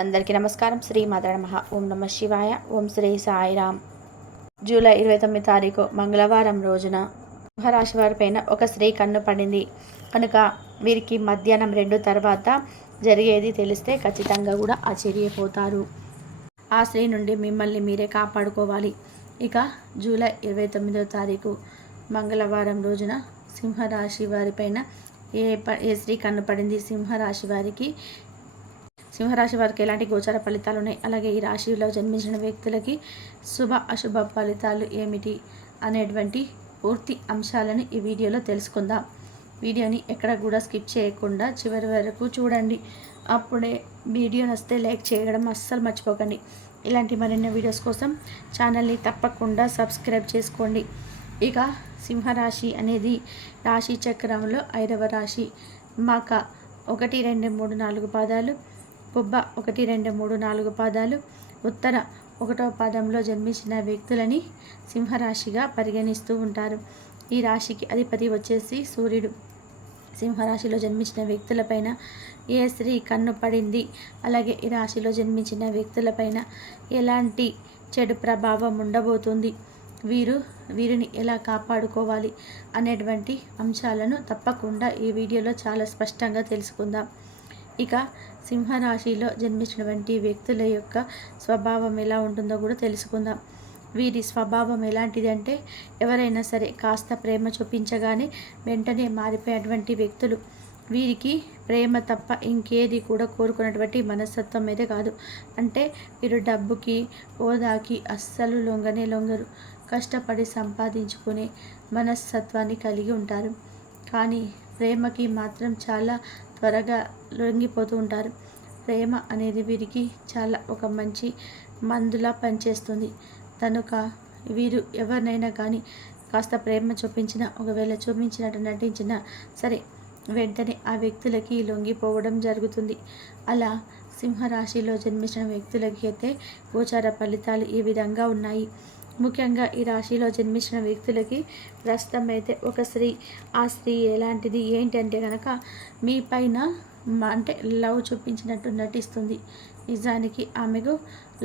అందరికీ నమస్కారం. శ్రీ మాత నమ. ఓం నమ శివాయ. ఓం శ్రీ సాయిరామ్ జూలై ఇరవై తొమ్మిది తారీఖు మంగళవారం రోజున సింహరాశి వారిపైన ఒక స్త్రీ కన్ను పడింది. కనుక వీరికి మధ్యాహ్నం రెండు తర్వాత జరిగేది తెలిస్తే ఖచ్చితంగా కూడా ఆశ్చర్యపోతారు. ఆ స్త్రీ నుండి మిమ్మల్ని మీరే కాపాడుకోవాలి. ఇక జూలై ఇరవై తొమ్మిదో తారీఖు మంగళవారం రోజున సింహరాశి వారిపైన ఏ ప ఏ స్త్రీ కన్ను పడింది? సింహరాశి వారికి సింహరాశి వారికి ఎలాంటి గోచర ఫలితాలు ఉన్నాయి? అలాగే ఈ రాశిలో జన్మించిన వ్యక్తులకి శుభ అశుభ ఫలితాలు ఏమిటి? అనేటువంటి పూర్తి అంశాలను ఈ వీడియోలో తెలుసుకుందాం. వీడియోని ఎక్కడ కూడా స్కిప్ చేయకుండా చివరి వరకు చూడండి. అప్పుడే వీడియో నస్తే లైక్ చేయడం అస్సలు మర్చిపోకండి. ఇలాంటి మరిన్ని వీడియోస్ కోసం ఛానల్ని తప్పకుండా సబ్స్క్రైబ్ చేసుకోండి. ఇక సింహరాశి అనేది రాశి చక్రంలో ఐదవ రాశి. మాక ఒకటి రెండు మూడు నాలుగు పాదాలు. పుబ్బ ఒకటి రెండు మూడు నాలుగు పాదాలు. ఉత్తర ఒకటో పాదంలో జన్మించిన వ్యక్తులని సింహరాశిగా పరిగణిస్తూ ఉంటారు. ఈ రాశికి అధిపతి వచ్చేసి సూర్యుడు. సింహరాశిలో జన్మించిన వ్యక్తులపైన ఏ స్త్రీ కన్ను పడింది? అలాగే ఈ రాశిలో జన్మించిన వ్యక్తులపైన ఎలాంటి చెడు ప్రభావం ఉండబోతుంది? వీరు వీరిని ఎలా కాపాడుకోవాలి? అనేటువంటి అంశాలను తప్పకుండా ఈ వీడియోలో చాలా స్పష్టంగా తెలుసుకుందాం. ఇక సింహరాశిలో జన్మించినటువంటి వ్యక్తుల యొక్క స్వభావం ఎలా ఉంటుందో కూడా తెలుసుకుందాం. వీరి స్వభావం ఎలాంటిది అంటే ఎవరైనా సరే కాస్త ప్రేమ చూపించగానే వెంటనే మారిపోయేటువంటి వ్యక్తులు. వీరికి ప్రేమ తప్ప ఇంకేది కూడా కోరుకున్నటువంటి మనస్తత్వం అయితే కాదు. అంటే వీరు డబ్బుకి హోదాకి అస్సలు లొంగనే లొంగరు. కష్టపడి సంపాదించుకునే మనస్తత్వాన్ని కలిగి ఉంటారు. కానీ ప్రేమకి మాత్రం చాలా త్వరగా లొంగిపోతూ ఉంటారు. ప్రేమ అనేది వీరికి చాలా ఒక మంచి మందులా పనిచేస్తుంది. కనుక వీరు ఎవరినైనా కానీ కాస్త ప్రేమ చూపించిన ఒకవేళ చూపించినట్టు నటించినా సరే వెంటనే ఆ వ్యక్తులకి లొంగిపోవడం జరుగుతుంది. అలా సింహరాశిలో జన్మించిన వ్యక్తులకి అయితే గోచార ఫలితాలు ఈ విధంగా ఉన్నాయి. ముఖ్యంగా ఈ రాశిలో జన్మించిన వ్యక్తులకి ప్రస్తుతం అయితే ఒక స్త్రీ ఆ స్త్రీ ఎలాంటిది ఏంటంటే కనుక మీ పైన అంటే లవ్ చూపించినట్టు నటిస్తుంది. నిజానికి ఆమెకు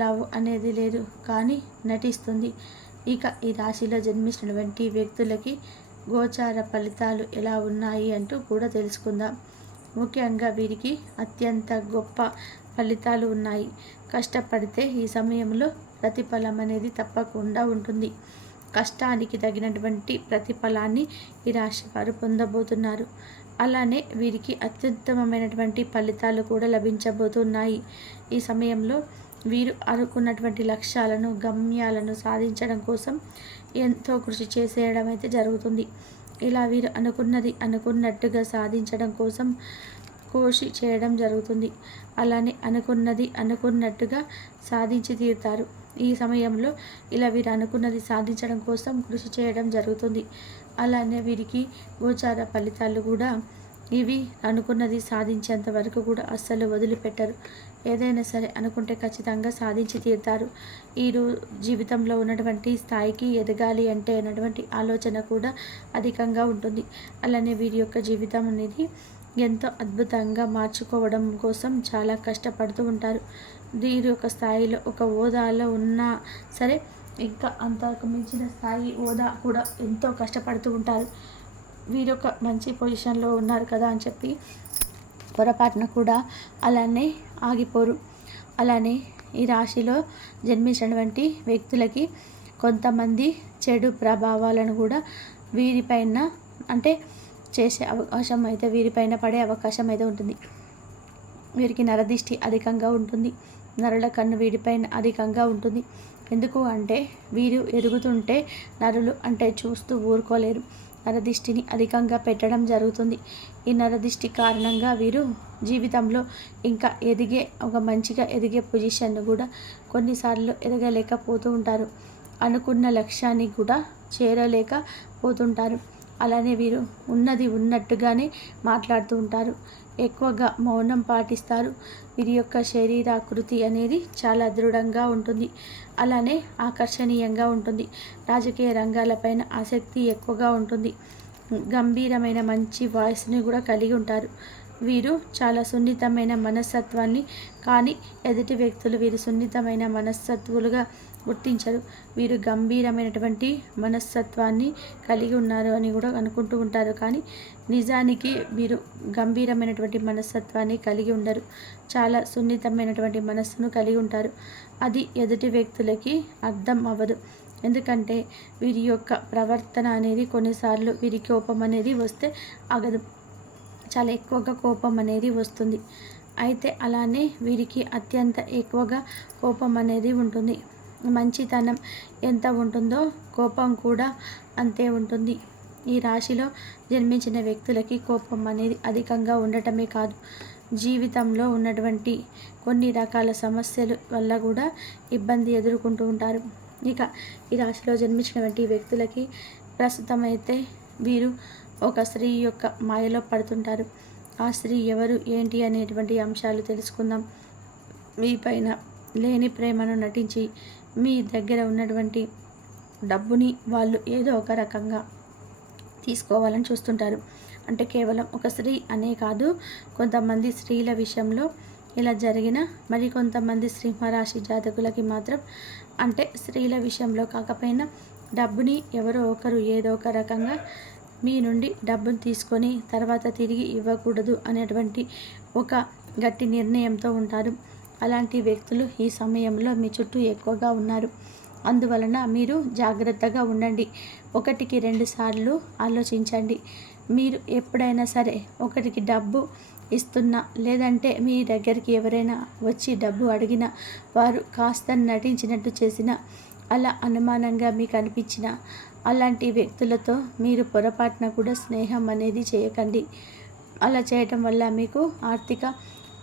లవ్ అనేది లేదు కానీ నటిస్తుంది. ఇక ఈ రాశిలో జన్మించినటువంటి వ్యక్తులకి గోచార ఫలితాలు ఎలా ఉన్నాయి అంటూ కూడా తెలుసుకుందాం. ముఖ్యంగా వీరికి అత్యంత గొప్ప ఫలితాలు ఉన్నాయి. కష్టపడితే ఈ సమయంలో ప్రతిఫలం అనేది తప్పకుండా ఉంటుంది. కష్టానికి తగినటువంటి ప్రతిఫలాన్ని ఈ రాశి వారు పొందబోతున్నారు. అలానే వీరికి అత్యుత్తమమైనటువంటి ఫలితాలు కూడా లభించబోతున్నాయి. ఈ సమయంలో వీరు అనుకున్నటువంటి లక్ష్యాలను గమ్యాలను సాధించడం కోసం ఎంతో కృషి చేసేయడం అయితే జరుగుతుంది. ఇలా వీరు అనుకున్నది అనుకున్నట్టుగా సాధించడం కోసం కోషి చేయడం జరుగుతుంది. అలానే అనుకున్నది అనుకున్నట్టుగా సాధించి తీరుతారు. ఈ సమయంలో ఇలా వీరు అనుకున్నది సాధించడం కోసం కృషి చేయడం జరుగుతుంది. అలానే వీరికి గోచార ఫలితాలు కూడా ఇవి అనుకున్నది సాధించేంత వరకు కూడా అస్సలు వదిలిపెట్టరు. ఏదైనా సరే అనుకుంటే ఖచ్చితంగా సాధించి తీరుతారు. వీరు జీవితంలో ఉన్నటువంటి స్థాయికి ఎదగాలి అంటే అన్నటువంటి ఆలోచన కూడా అధికంగా ఉంటుంది. అలానే వీరి యొక్క జీవితం అనేది ఎంతో అద్భుతంగా మార్చుకోవడం కోసం చాలా కష్టపడుతూ ఉంటారు. వీరి యొక్క స్థాయిలో ఒక హోదాలో ఉన్నా సరే ఇంకా అంతకు మించిన స్థాయి హోదా కూడా ఎంతో కష్టపడుతూ ఉంటారు. వీరు ఒక మంచి పొజిషన్లో ఉన్నారు కదా అని చెప్పి పొరపాటున కూడా అలానే ఆగిపోరు. అలానే ఈ రాశిలో జన్మించినటువంటి వ్యక్తులకి కొంతమంది చెడు ప్రభావాలను కూడా వీరిపైన అంటే చేసే అవకాశం అయితే వీరిపైన పడే అవకాశం అయితే ఉంటుంది. వీరికి నరదిష్టి అధికంగా ఉంటుంది. నరుల కన్ను వీడిపైన అధికంగా ఉంటుంది. ఎందుకు అంటే వీరు ఎదుగుతుంటే నరులు అంటే చూస్తూ ఊరుకోలేరు. నరదిష్టిని అధికంగా పెట్టడం జరుగుతుంది. ఈ నరదిష్టి కారణంగా వీరు జీవితంలో ఇంకా ఎదిగే ఒక మంచిగా ఎదిగే పొజిషన్ కూడా కొన్నిసార్లు ఎదగలేకపోతూ ఉంటారు. అనుకున్న లక్ష్యాన్ని కూడా చేరలేకపోతుంటారు. అలానే వీరు ఉన్నది ఉన్నట్టుగానే మాట్లాడుతూ ఉంటారు. ఎక్కువగా మౌనం పాటిస్తారు. వీరి యొక్క శరీరాకృతి అనేది చాలా దృఢంగా ఉంటుంది. అలానే ఆకర్షణీయంగా ఉంటుంది. రాజకీయ రంగాలపైన ఆసక్తి ఎక్కువగా ఉంటుంది. గంభీరమైన మంచి వాయిస్ని కూడా కలిగి ఉంటారు. వీరు చాలా సున్నితమైన మనస్తత్వాన్ని కానీ ఎదుటి వ్యక్తులు వీరు సున్నితమైన మనస్తత్వులుగా గుర్తించరు. వీరు గంభీరమైనటువంటి మనస్తత్వాన్ని కలిగి ఉన్నారు అని కూడా అనుకుంటూ ఉంటారు. కానీ నిజానికి వీరు గంభీరమైనటువంటి మనస్తత్వాన్ని కలిగి ఉండరు. చాలా సున్నితమైనటువంటి మనస్సును కలిగి ఉంటారు. అది ఎదుటి వ్యక్తులకి అర్థం అవ్వదు. ఎందుకంటే వీరి యొక్క ప్రవర్తన అనేది కొన్నిసార్లు వీరి కోపం అనేది వస్తే ఆగదు. చాలా ఎక్కువగా కోపం అనేది వస్తుంది. అయితే అలానే వీరికి అత్యంత ఎక్కువగా కోపం అనేది ఉంటుంది. మంచితనం ఎంత ఉంటుందో కోపం కూడా అంతే ఉంటుంది. ఈ రాశిలో జన్మించిన వ్యక్తులకి కోపం అనేది అధికంగా ఉండటమే కాదు. జీవితంలో ఉన్నటువంటి కొన్ని రకాల సమస్యలు వల్ల కూడా ఇబ్బంది ఎదుర్కొంటూ ఉంటారు. ఇక ఈ రాశిలో జన్మించినటువంటి వ్యక్తులకి ప్రస్తుతం అయితే వీరు ఒక స్త్రీ యొక్క మాయలో పడుతుంటారు. ఆ స్త్రీ ఎవరు ఏంటి అనేటువంటి అంశాలు తెలుసుకుందాం. మీ పైన లేని ప్రేమను నటించి మీ దగ్గర ఉన్నటువంటి డబ్బుని వాళ్ళు ఏదో ఒక రకంగా తీసుకోవాలని చూస్తుంటారు. అంటే కేవలం ఒక స్త్రీ అనే కాదు కొంతమంది స్త్రీల విషయంలో ఇలా జరిగిన మరి కొంతమంది సింహరాశి జాతకులకి మాత్రం అంటే స్త్రీల విషయంలో కాకపోయినా డబ్బుని ఎవరో ఒకరు ఏదో ఒక రకంగా మీ నుండి డబ్బును తీసుకొని తర్వాత తిరిగి ఇవ్వకూడదు అనేటువంటి ఒక గట్టి నిర్ణయంతో ఉంటారు. అలాంటి వ్యక్తులు ఈ సమయంలో మీ చుట్టూ ఎక్కువగా ఉన్నారు. అందువలన మీరు జాగ్రత్తగా ఉండండి. ఒకటికి రెండు సార్లు ఆలోచించండి. మీరు ఎప్పుడైనా సరే ఒకటికి డబ్బు ఇస్తున్నా లేదంటే మీ దగ్గరికి ఎవరైనా వచ్చి డబ్బు అడిగినా వారు కాస్త నటించినట్టు చేసిన అలా అనుమానంగా మీకు అనిపించిన అలాంటి వ్యక్తులతో మీరు పొరపాటున కూడా స్నేహం అనేది చేయకండి. అలా చేయటం వల్ల మీకు ఆర్థిక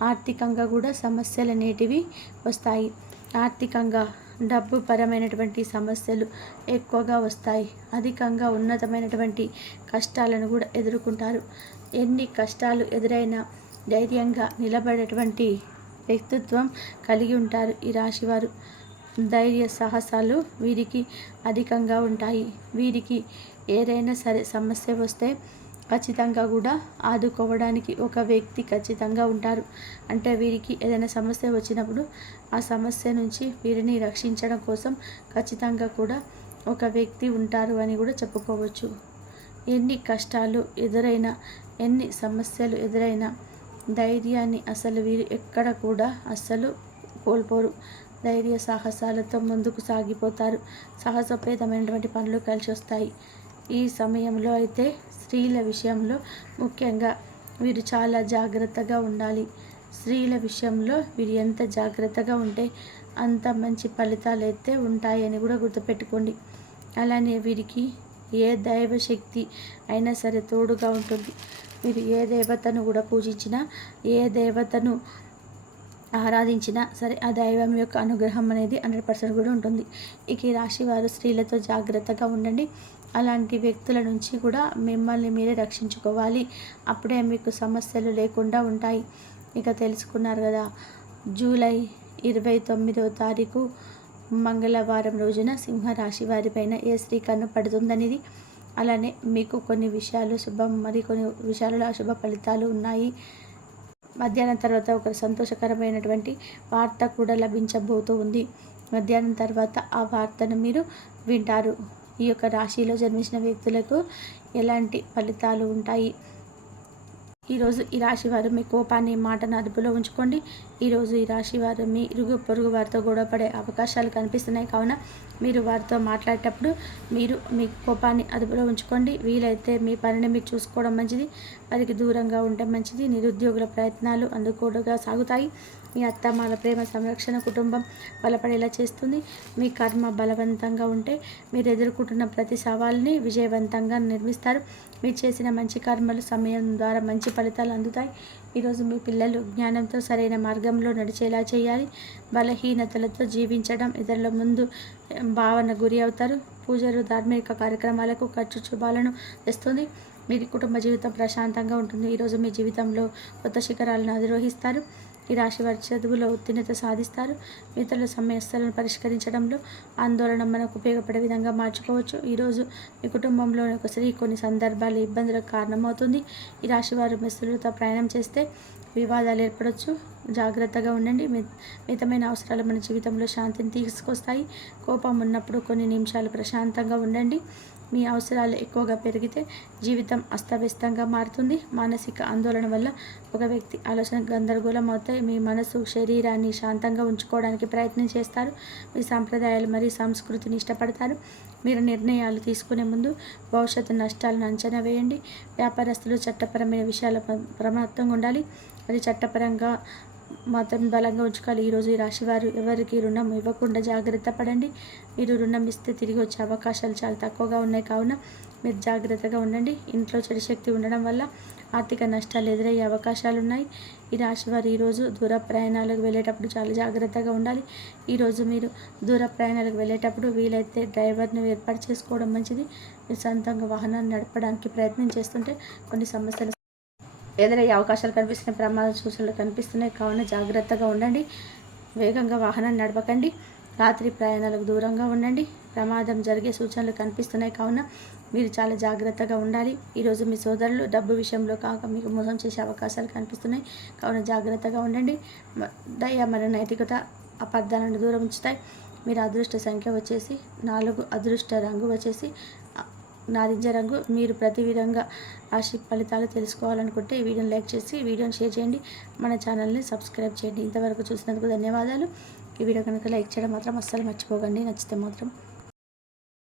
ఆర్థికంగా కూడా సమస్యలు అనేటివి వస్తాయి. ఆర్థికంగా డబ్బు పరమైనటువంటి సమస్యలు ఎక్కువగా వస్తాయి. అధికంగా ఉన్నతమైనటువంటి కష్టాలను కూడా ఎదుర్కొంటారు. ఎన్ని కష్టాలు ఎదురైనా ధైర్యంగా నిలబడేటువంటి వ్యక్తిత్వం కలిగి ఉంటారు ఈ రాశివారు. ధైర్య సాహసాలు వీరికి అధికంగా ఉంటాయి. వీరికి ఏదైనా సరే సమస్య వస్తే ఖచ్చితంగా కూడా ఆదుకోవడానికి ఒక వ్యక్తి ఖచ్చితంగా ఉంటారు. అంటే వీరికి ఏదైనా సమస్య వచ్చినప్పుడు ఆ సమస్య నుంచి వీరిని రక్షించడం కోసం ఖచ్చితంగా కూడా ఒక వ్యక్తి ఉంటారు అని కూడా చెప్పుకోవచ్చు. ఎన్ని కష్టాలు ఎదురైనా ఎన్ని సమస్యలు ఎదురైనా ధైర్యాన్ని అసలు వీరు ఎక్కడ కూడా అస్సలు కోల్పోరు. ధైర్య సాహసాలతో ముందుకు సాగిపోతారు. సాహసోపేతమైనటువంటి పనులు కలిసి వస్తాయి ఈ సమయంలో అయితే స్త్రీల విషయంలో ముఖ్యంగా వీరు చాలా జాగ్రత్తగా ఉండాలి. స్త్రీల విషయంలో వీరు ఎంత జాగ్రత్తగా ఉంటే అంత మంచి ఫలితాలు అయితే ఉంటాయని కూడా గుర్తుపెట్టుకోండి. అలానే వీరికి ఏ దైవశక్తి అయినా సరే తోడుగా ఉంటుంది. మీరు ఏ దేవతను కూడా పూజించినా ఏ దేవతను ఆరాధించినా సరే ఆ దైవం యొక్క అనుగ్రహం అనేది హండ్రెడ్ పర్సెంట్ కూడా ఉంటుంది. ఇక ఈ రాశి వారు స్త్రీలతో జాగ్రత్తగా ఉండండి. అలాంటి వ్యక్తుల నుంచి కూడా మిమ్మల్ని మీరే రక్షించుకోవాలి. అప్పుడే మీకు సమస్యలు లేకుండా ఉంటాయి. ఇక తెలుసుకున్నారు కదా జూలై ఇరవై తొమ్మిదో తారీఖు మంగళవారం రోజున సింహరాశి వారిపైన ఏ స్త్రీ కన్ను పడుతుందనేది. అలానే మీకు కొన్ని విషయాలు శుభం మరి కొన్ని విషయాలలో అశుభ ఫలితాలు ఉన్నాయి. మధ్యాహ్నం తర్వాత ఒక సంతోషకరమైనటువంటి వార్త కూడా లభించబోతూ ఉంది. మధ్యాహ్నం తర్వాత ఆ వార్తను మీరు వింటారు. ఈ యొక్క రాశిలో జన్మించిన వ్యక్తులకు ఎలాంటి ఫలితాలు ఉంటాయి? ఈరోజు ఈ రాశి వారు మీ కోపాన్ని మాటను అదుపులో ఉంచుకోండి. ఈరోజు ఈ రాశి వారు మీ ఇరుగు పొరుగు వారితో గొడవపడే అవకాశాలు కనిపిస్తున్నాయి. కావున మీరు వారితో మాట్లాడేటప్పుడు మీరు మీ కోపాన్ని అదుపులో ఉంచుకోండి. వీలైతే మీ పనిని మీరు చూసుకోవడం మంచిది. వారికి దూరంగా ఉండటం మంచిది. నిరుద్యోగుల ప్రయత్నాలు అందుకోడుగా సాగుతాయి. మీ అత్తమాల ప్రేమ సంరక్షణ కుటుంబం బలపడేలా చేస్తుంది. మీ కర్మ బలవంతంగా ఉంటే మీరు ఎదుర్కొంటున్న ప్రతి సవాల్ని విజయవంతంగా నిర్మిస్తారు. మీరు చేసిన మంచి కర్మలు సమయం ద్వారా మంచి ఫలితాలు అందుతాయి. ఈరోజు మీ పిల్లలు జ్ఞానంతో సరైన మార్గం మార్గంలో నడిచేలా చేయాలి. బలహీనతలతో జీవించడం ఇతరుల ముందు భావన గురి అవుతారు. పూజలు ధార్మిక కార్యక్రమాలకు ఖర్చు శుభాలను తెస్తుంది. మీ కుటుంబ జీవితం ప్రశాంతంగా ఉంటుంది. ఈరోజు మీ జీవితంలో కొత్త శిఖరాలను అధిరోహిస్తారు. ఈ రాశి వారి చదువులో ఉత్తీర్ణత సాధిస్తారు. ఇతరుల సమస్యలను పరిష్కరించడంలో ఆందోళన మనకు ఉపయోగపడే విధంగా మార్చుకోవచ్చు. ఈరోజు మీ కుటుంబంలో ఒక స్త్రీ కొన్ని సందర్భాలు ఇబ్బందులకు కారణమవుతుంది. ఈ రాశి వారు మిత్రులతో ప్రయాణం చేస్తే వివాదాలు ఏర్పడవచ్చు జాగ్రత్తగా ఉండండి. మి మితమైన అవసరాలు మన జీవితంలో శాంతిని తీసుకొస్తాయి. కోపం ఉన్నప్పుడు కొన్ని నిమిషాలు ప్రశాంతంగా ఉండండి. మీ అవసరాలు ఎక్కువగా పెరిగితే జీవితం అస్తవ్యస్తంగా మారుతుంది. మానసిక ఆందోళన వల్ల ఒక వ్యక్తి ఆలోచన గందరగోళం అవుతాయి. మీ మనసు శరీరాన్ని శాంతంగా ఉంచుకోవడానికి ప్రయత్నం చేస్తారు. మీ సాంప్రదాయాలు మరియు సంస్కృతిని ఇష్టపడతారు. మీరు నిర్ణయాలు తీసుకునే ముందు భవిష్యత్తు నష్టాలను అంచనా వేయండి. వ్యాపారస్తులు చట్టపరమైన విషయాల ప్రమత్తంగా ఉండాలి. అది చట్టపరంగా మాత్రం బలంగా ఉంచుకోవాలి. ఈరోజు ఈ రాశి వారు ఎవరికి రుణం ఇవ్వకుండా జాగ్రత్త పడండి. మీరు రుణం ఇస్తే తిరిగి వచ్చే అవకాశాలు చాలా తక్కువగా ఉన్నాయి. కావున మీరు జాగ్రత్తగా ఉండండి. ఇంట్లో చెడు శక్తి ఉండడం వల్ల ఆర్థిక నష్టాలు ఎదురయ్యే అవకాశాలు ఉన్నాయి. ఈ రాశి వారు ఈరోజు దూర ప్రయాణాలకు వెళ్ళేటప్పుడు చాలా జాగ్రత్తగా ఉండాలి. ఈరోజు మీరు దూర ప్రయాణాలకు వెళ్ళేటప్పుడు వీలైతే డ్రైవర్ను ఏర్పాటు చేసుకోవడం మంచిది. మీరు సొంతంగా వాహనాన్ని నడపడానికి ప్రయత్నం చేస్తుంటే కొన్ని సమస్యలు ఎదురయ్యే అవకాశాలు కనిపిస్తున్నాయి ప్రమాద సూచనలు కనిపిస్తున్నాయి కావున జాగ్రత్తగా ఉండండి. వేగంగా వాహనాన్ని నడపకండి. రాత్రి ప్రయాణాలకు దూరంగా ఉండండి. ప్రమాదం జరిగే సూచనలు కనిపిస్తున్నాయి కావున మీరు చాలా జాగ్రత్తగా ఉండాలి. ఈరోజు మీ సోదరులు డబ్బు విషయంలో కాక మీకు మోసం చేసే అవకాశాలు కనిపిస్తున్నాయి. కావున జాగ్రత్తగా ఉండండి. దయ మరియు నైతికత అపార్థాలను దూరం ఉంచుతాయి. మీరు అదృష్ట సంఖ్య వచ్చేసి నాలుగు అదృష్ట రంగు వచ్చేసి నారింజ రంగు మీరు ప్రతి విధంగా రాశి ఫలితాలు తెలుసుకోవాలనుకుంటే ఈ వీడియోని లైక్ చేసి వీడియోని షేర్ చేయండి. మన ఛానల్ని సబ్స్క్రైబ్ చేయండి. ఇంతవరకు చూసినందుకు ధన్యవాదాలు. ఈ వీడియో కనుక లైక్ చేయడం మాత్రం అస్సలు మర్చిపోకండి. నచ్చితే మాత్రం